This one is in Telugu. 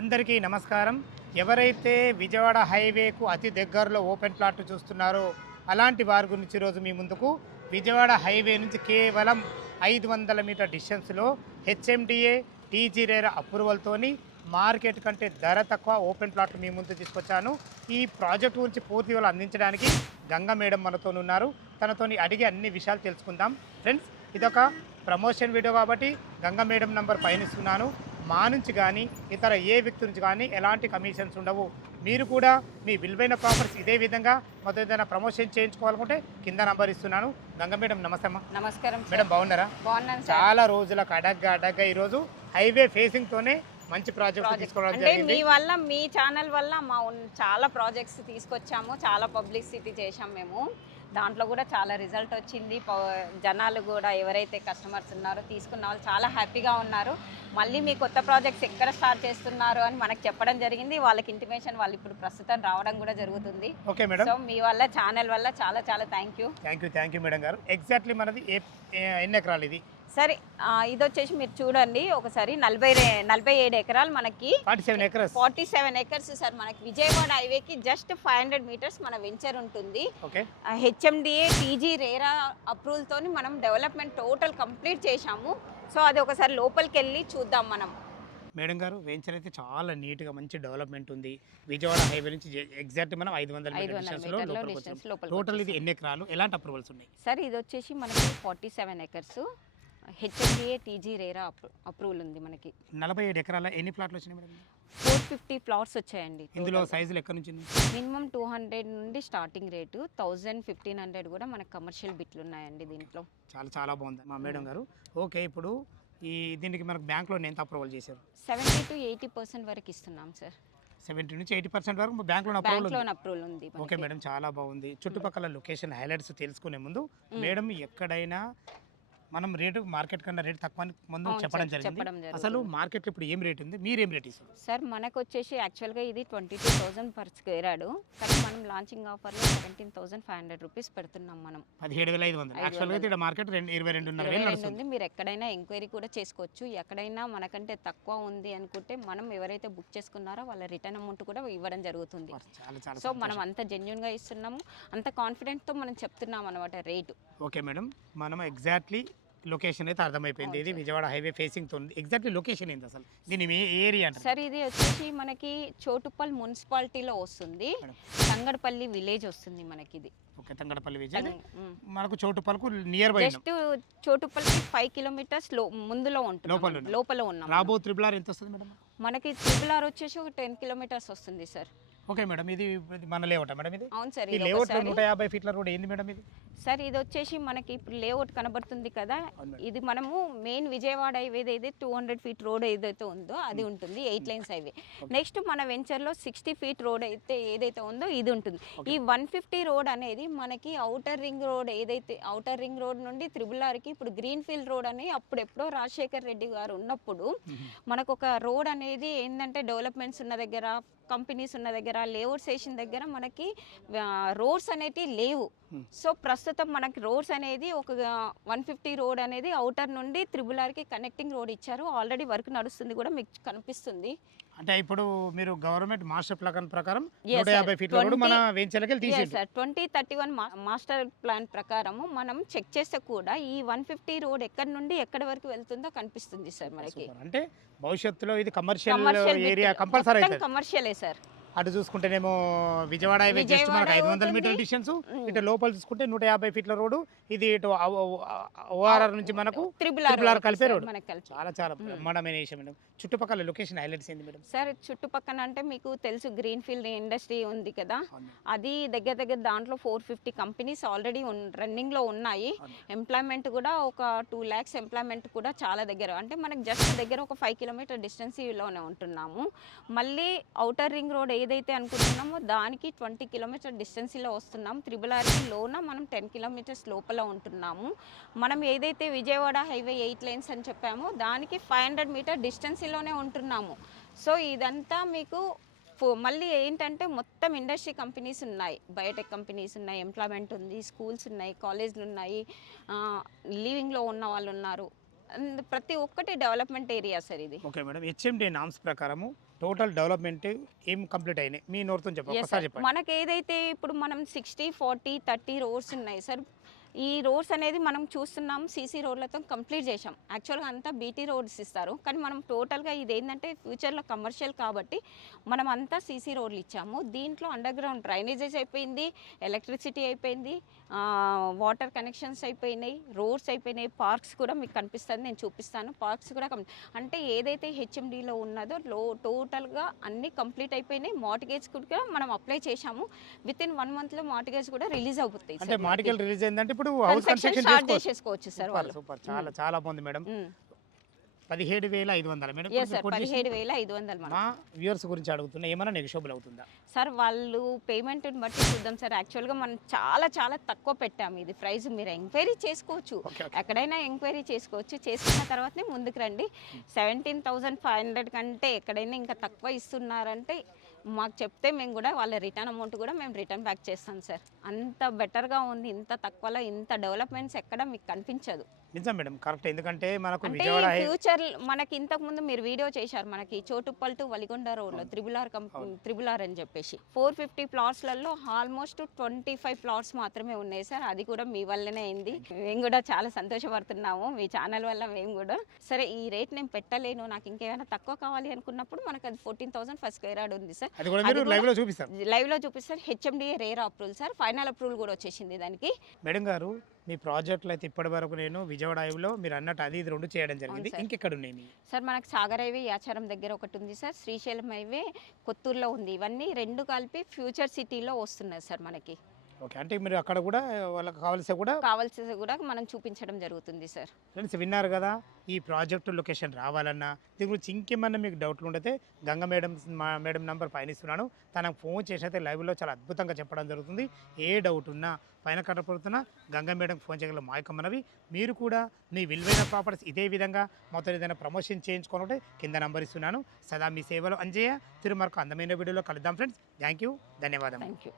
అందరికీ నమస్కారం. ఎవరైతే విజయవాడ హైవేకు అతి దగ్గరలో ఓపెన్ ప్లాట్ చూస్తున్నారో అలాంటి వారి గురించి ఈరోజు మీ ముందుకు విజయవాడ హైవే నుంచి కేవలం 500 మీటర్ డిస్టెన్స్లో హెచ్ఎండిఏ టీజీ రేరా అప్రూవల్తోని మార్కెట్ కంటే ధర తక్కువ ఓపెన్ ప్లాట్ మీ ముందు తీసుకొచ్చాను. ఈ ప్రాజెక్ట్ గురించి పూర్తి వివరాలు అందించడానికి గంగా మేడం మనతో ఉన్నారు. తనతోని అడిగి అన్ని విషయాలు తెలుసుకుందాం. ఫ్రెండ్స్, ఇదొక ప్రమోషన్ వీడియో కాబట్టి గంగా మేడం నంబర్ పైన ఇస్తున్నాను. మా నుంచి కానీ ఇతర ఏ వ్యక్తి నుంచి కానీ ఎలాంటి కమిషన్స్ ఉండవు. మీరు కూడా మీ విలువైన ప్రాపర్టీస్ ఇదే విధంగా మొత్తం ఏదైనా ప్రమోషన్ చేయించుకోవాలనుకుంటే కింద నంబర్ ఇస్తున్నాను. గంగా మేడం నమస్తే అమ్మా. నమస్కారం మేడం, బాగున్నారా? బాగున్నాను. చాలా రోజులకు అడగ్గా ఈరోజు హైవే ఫేసింగ్తోనే మంచి ప్రాజెక్ట్ తీసుకోవడం అంటే జరిగింది. మీ వల్ల, మీ ఛానల్ వల్ల చాలా ప్రాజెక్ట్స్ తీసుకొచ్చాము, చాలా పబ్లిసిటీ చేశాం మేము. దాంట్లో కూడా చాలా రిజల్ట్ వచ్చింది. జనాలు కూడా ఎవరైతే కస్టమర్స్ ఉన్నారో తీసుకున్న వాళ్ళు చాలా హ్యాపీగా ఉన్నారు. మళ్ళీ మీ కొత్త ప్రాజెక్ట్స్ ఎక్కడ స్టార్ట్ చేస్తున్నారు అని మనకు చెప్పడం జరిగింది. వాళ్ళకి ఇంటిమేషన్ వాళ్ళు ఇప్పుడు ప్రస్తుతం రావడం కూడా జరుగుతుంది. Okay madam. సో మీ వల్ల, ఛానల్ వల్ల చాలా చాలా థ్యాంక్ యూ మేడం గారు. ఎగ్జాక్ట్లీ మనది ఎన్ని ఎకరాలు ఇది? సరే, ఇది వచ్చేసి మీరు చూడండి ఒకసారి 47 ఎకరాలు మనకి 47 ఎకర్స్ సార్. మనకి విజయవాడ హైవేకి జస్ట్ 500 మీటర్స్ మన వెంచర్ ఉంటుంది. హెచ్ఎండిఏ టీజీ రేరా అప్రూవల్ తోని మనం డెవలప్మెంట్ టోటల్ కంప్లీట్ చేశాము. సో అది ఒకసారి లోపలికి వెళ్ళి చూద్దాం మనం. మేడం గారు, వెంచర్ అయితే చాలా నీట్గా మంచి డెవలప్మెంట్ ఉంది. విజయవాడ హైవే నుంచి ఎగ్జాక్ట్ మనం 500 మీటర్స్ టోటల్. ఇది ఎన్ని ఎకరాలు, ఎలాంటి అప్రూవల్స్ ఉన్నాయి? సార్ ఇది వచ్చేసి మనకి 47 acres HMDA TG RERA approval ఉంది మనకి. 47 ఎకరాల ఎన్ని ప్లాట్లు వచ్చినాయి మేడం? 450 ప్లాట్స్ వచ్చాయండి. ఇందులో సైజులు ఎక్కడి నుంచి? మినిమం 200 నుండి స్టార్టింగ్ రేటు, 1000-1500 కూడా మనకు కమర్షియల్ బిట్లు ఉన్నాయండి దీంట్లో. చాలా బాగుంది మా మేడం గారు. ఓకే, ఇప్పుడు దీనికి మనకు బ్యాంక్లో ఎంత అప్రూవల్ చేశారు? 70-80% వరకు ఇస్తున్నాం సార్. 70 నుంచి 80% వరకు బ్యాంక్లో అప్రూవల్ ఉంది. ఓకే మేడం, చాలా బాగుంది. చుట్టుపక్కల లొకేషన్ హైలైట్స్ తెలుసుకునే ముందు మేడం, ఎక్కడైనా మనం రేటు మార్కెట్ కన్నా రేట్ తక్కువ ముందు చెప్పడం జరిగింది. అసలు మార్కెట్ ఇప్పుడు ఏం రేట్ ఉంది, మీరు ఏం రేట్ ఇస్తారు? సార్ మనకు వచ్చేసి యాక్చువల్గా ఇది 22,000 పర్ స్క్వేర్ యార్డ్, కానీ మనం లాంచింగ్ ఆఫర్లో 17,500 రూపీస్ పెడుతున్నాం. మనం 17,500. యాక్చువల్గా అయితే మార్కెట్ 22,500 ఉంది. మీరు ఎక్కడైనా ఎంక్వైరీ కూడా చేసుకోవచ్చు. ఎక్కడైనా మనకంటే తక్కువ ఉంది అనుకుంటే మనం ఎవరైతే బుక్ చేసుకున్నారో వాళ్ళ రిటర్న్ అమౌంట్ కూడా ఇవ్వడం జరుగుతుంది. సో మనం అంత జెన్యున్గా ఇస్తున్నాము, అంత కాన్ఫిడెంట్తో మనం చెప్తున్నాం అనమాట రేటు. ఓకే మేడం, మనం ఎగ్జాక్ట్లీ లొకేషన్ అయితే అర్థమైపోయింది. ఇది విజయవాడ హైవే ఫేసింగ్ తో ఉంది. ఎగ్జాక్ట్లీ లొకేషన్ ఏంటి అసలు, దీని ఏరియా అంటే? సార్ ఇది వచ్చేసి మనకి చోటుపల్ మున్సిపాలిటీలో వస్తుంది, తంగడపల్లి విలేజ్ వస్తుంది మనకి ఇది. ఓకే, తంగడపల్లి విలేజ్ మనకు చోటుపల్లికు నియర్ బై. జస్ట్ చోటుపల్లికి 5 కిలోమీటర్స్ ముందులో ఉంటుంది, లోపల ఉన్నాం. రాబో త్రిబుల్ ఎంత వస్తుంది మేడం? మనకి త్రిబుల్ వచ్చేసి ఒక 10 కిలోమీటర్స్ వస్తుంది సార్. ఓకే మేడం, ఇది మన లేఅవుట్ మేడం? ఇది అవును సార్. ఈ లేఅవుట్ 150 ఫీట్ల రోడ్ ఏంది మేడం ఇది? సార్ ఇది వచ్చేసి మనకి ఇప్పుడు లేఅవుట్ కనబడుతుంది కదా, ఇది మనము మెయిన్ విజయవాడ హైవే ఏదైతే 200 ఫీట్ రోడ్ ఏదైతే ఉందో అది ఉంటుంది, 8 లైన్స్ హైవే. నెక్స్ట్ మన వెంచర్లో 60 ఫీట్ రోడ్ అయితే ఏదైతే ఉందో ఇది ఉంటుంది. ఈ 150 రోడ్ అనేది మనకి ఔటర్ రింగ్ రోడ్, ఏదైతే ఔటర్ రింగ్ రోడ్ నుండి త్రిబుల్ ఆర్కి ఇప్పుడు గ్రీన్ ఫీల్డ్ రోడ్ అని అప్పుడెప్పుడో రాజశేఖర్ రెడ్డి గారు ఉన్నప్పుడు మనకు ఒక రోడ్ అనేది ఏంటంటే డెవలప్మెంట్స్ ఉన్న దగ్గర, కంపెనీస్ ఉన్న దగ్గర, లేఅవుట్ స్టేషన్ దగ్గర మనకి రోడ్స్ అనేవి లేవు. సో ప్రస్తుతం మనకి రోడ్స్ అనేది ఒక 150 రోడ్ అనేది ఔటర్ నుండి త్రిబుల్ ఆర్కి కనెక్టింగ్ రోడ్ ఇచ్చారు. ఆల్రెడీ వర్క్ నడుస్తుంది కూడా, మీకు కనిపిస్తుంది. అంటే ఇప్పుడు మీరు గవర్నమెంట్ మాస్టర్ ప్లాన్ ప్రకారం 150 ఫీట్ల రోడ్ మన వెంచర్లకి తీసేసారు సార్. 2031 మాస్టర్ ప్లాన్ ప్రకారము మనం చెక్ చేస్తే కూడా ఈ 150 రోడ్ ఎక్కడి నుండి ఎక్కడి వరకు వెళ్తుందో కనిపిస్తుంది సార్ మనకి. అంటే భవిష్యత్తులో ఇది కమర్షియల్ ఏరియా కంపల్సరీ అవుతుంది. కమర్షియలే సార్. అటు చూసుకుంటేనేమో విజయవాడ హైవే జస్ట్ మనకు 500 మీటర్ల డిస్టెన్స్, ఇటు లోపల చూసుకుంటే 150 ఫీట్ల రోడ్డు, ఇది ఇటు ఓఆర్ఆర్ నుంచి మనకు త్రిబుల్ ఆర్ కలిపే రోడ్. చాలా బ్రహ్మాండమైన విషయం మేడం. చుట్టుపక్కల లొకేషన్ హైలైట్స్ ఏంది మేడం? సార్ చుట్టుపక్కల అంటే మీకు తెలుసు, గ్రీన్ ఫీల్డ్ ఇండస్ట్రీ ఉంది కదా, అది దగ్గర దాంట్లో 450 కంపెనీస్ ఆల్రెడీ రన్నింగ్ లో ఉన్నాయి. ఎంప్లాయ్మెంట్ కూడా ఒక 2 lakhs ఎంప్లాయ్మెంట్ కూడా చాలా దగ్గర, అంటే మనకి జస్ట్ దగ్గర ఒక 5 కిలోమీటర్ డిస్టెన్స్లోనే ఉంటున్నాము. మళ్ళీ ఔటర్ రింగ్ రోడ్ ఏదైతే అనుకుంటున్నామో దానికి 20 కిలోమీటర్ డిస్టెన్స్లో వస్తున్నాం. త్రిబుల్ ఆర్కి లోన మనం 10 కిలోమీటర్స్ లోపల ఉంటున్నాము. మనం ఏదైతే విజయవాడ హైవే 8 లైన్స్ అని చెప్పామో దానికి 500 మీటర్ డిస్టెన్స్లోనే ఉంటున్నాము. సో ఇదంతా మీకు మళ్ళీ ఏంటంటే మొత్తం ఇండస్ట్రీ కంపెనీస్ ఉన్నాయి, బయోటెక్ కంపెనీస్ ఉన్నాయి, ఎంప్లాయ్మెంట్ ఉంది, స్కూల్స్ ఉన్నాయి, కాలేజీలు ఉన్నాయి, లీవింగ్లో ఉన్న వాళ్ళు ఉన్నారు. ప్రతి ఒక్కటి డెవలప్మెంట్ ఏరియా సార్ ఇది. ఓకే మేడం, హెచ్ఎండి నామ్స్ ప్రకారము టోటల్ డెవలప్మెంట్ ఏం కంప్లీట్ అయినాయి మీ నోరుతో చెప్పండి, Yes, ఒకసారి sir. చెప్పండి. మనకి ఏదైతే ఇప్పుడు మనం 60, 40, 30 రోడ్స్ ఉన్నాయి సార్. ఈ రోడ్స్ అనేది మనం చూస్తున్నాం సీసీ రోడ్లతో కంప్లీట్ చేసాం. యాక్చువల్గా అంతా బీటీ రోడ్స్ ఇస్తారు, కానీ మనం టోటల్గా ఇది ఏంటంటే ఫ్యూచర్లో కమర్షియల్ కాబట్టి మనం అంతా సీసీ రోడ్లు ఇచ్చాము. దీంట్లో అండర్ గ్రౌండ్ డ్రైనేజెస్ అయిపోయింది, ఎలక్ట్రిసిటీ అయిపోయింది, వాటర్ కనెక్షన్స్ అయిపోయినాయి, రోడ్స్ అయిపోయినాయి, పార్క్స్ కూడా మీకు కనిపిస్తుంది, నేను చూపిస్తాను. పార్క్స్ కూడా అంటే ఏదైతే హెచ్ఎండిలో ఉన్నదో టోటల్గా అన్నీ కంప్లీట్ అయిపోయినాయి. మార్టిగేజ్ కూడా మనం అప్లై చేశాము. విత్ ఇన్ 1 monthలో మార్టిగేజ్ కూడా రిలీజ్ అవుతాయి. అంటే మార్టికల్ రిలీజ్ అయిందంటే ఇప్పుడు హౌస్ కన్స్ట్రక్షన్ స్టార్ట్ చేసేసుకోవచ్చు సార్ వాళ్ళు. సూపర్, చాలా చాలా బాగుంది మేడం. 17,500 మేడం. ఎస్ సార్, 17,500 మనం. మా వ్యూవర్స్ గురించి అడుగుతున్నా, ఏమైనా నెగోషియబుల్ అవుతుందా? సార్ వాళ్ళు పేమెంట్ని బట్టి చూద్దాం సార్. యాక్చువల్గా మనం చాలా చాలా తక్కువ పెట్టాము ఇది ప్రైస్. మీరు ఎంక్వైరీ చేసుకోవచ్చు, ఓకే, ఓకే. ఎక్కడైనా ఎంక్వైరీ చేసుకోవచ్చు. చేసుకున్న తర్వాతనే ముందుకు రండి. 17,500 కంటే ఎక్కడైనా ఇంకా తక్కువ ఇస్తున్నారంటే మాకు చెప్తే మేము కూడా వాళ్ళ రిటర్న్ అమౌంట్ కూడా మేము రిటర్న్ బ్యాక్ చేస్తాం సార్. అంత బెటర్గా ఉంది. ఇంత తక్కువలో ఇంత డెవలప్మెంట్స్ ఎక్కడ మీకు కనిపించదు. నిజం మేడం, కరెక్ట్. ఎందుకంటే మనకు అంటే విజయవాడ ఫ్యూచర్ మనకి ఇంతకు ముందు మీరు వీడియో చేశారు, మనకి చోటుప్పల్ టు వలిగొండ రోడ్లో త్రిబుల్ ఆర్ అని చెప్పేసి 450 ప్లాట్స్లలో ఆల్మోస్ట్ 25 ప్లాట్స్ మాత్రమే ఉన్నాయి సార్. అది కూడా మీ వల్లనే అయింది. మేము కూడా చాలా సంతోషపడుతున్నాము మీ ఛానల్ వల్ల. మేము కూడా సరే ఈ రేట్ నేను పెట్టలేను, నాకు ఇంకేమైనా తక్కువ కావాలి అనుకున్నప్పుడు మనకు అది 14,000 ఫర్ స్క్వేర్ యార్డ్ ఉంది సార్. అది కూడా మీరు లైవ్ లో చూపిస్తారు. లైవ్ లో చూపిస్తారు. HMDA rare approval sir. Final approval కూడా వచ్చేసింది దానికి. మేడం గారు, మీ ప్రాజెక్టులు అయితే ఇప్పటి వరకు నేను విజయవాడ హైవేలో మీరు అన్నట్టు అది ఇది 2 చేయడం జరిగింది. అవును సార్. ఇంకెక్కడ ఉన్నాయి మీ? సార్ మనకు సాగర్ హైవే యాచారం దగ్గర ఒకటి ఉంది సార్. శ్రీశైలం హైవే కొత్తూరులో ఉంది. ఇవన్నీ 2 కలిపి ఫ్యూచర్ సిటీలో వస్తున్నాయి సార్ మనకి. ఓకే, అంటే మీరు అక్కడ కూడా వాళ్ళకి కావాల్సి కూడా మనం చూపించడం జరుగుతుంది సార్. ఫ్రెండ్స్ విన్నారు కదా, ఈ ప్రాజెక్టు లొకేషన్ రావాలన్నా దీని గురించి ఇంకేమన్నా మీకు డౌట్లు ఉంటే గంగ మేడం నంబర్ పైన ఇస్తున్నాను, తనకు ఫోన్ చేసి అయితే లైవ్లో చాలా అద్భుతంగా చెప్పడం జరుగుతుంది. ఏ డౌట్ ఉన్నా పైన కనపడుతున్న గంగ మేడంకి ఫోన్ చేయగల మాయకమ్మనవి. మీరు కూడా మీ విలువైన ప్రాపర్టీస్ ఇదే విధంగా మొత్తం ఏదైనా ప్రమోషన్ చేయించుకోవాలంటే కింద నంబర్ ఇస్తున్నాను. సదా మీ సేవలో అంజయ్య. తిరుమరకు అందమైన వీడియోలో కలుద్దాం ఫ్రెండ్స్. థ్యాంక్ యూ, ధన్యవాదాలు. Thank you.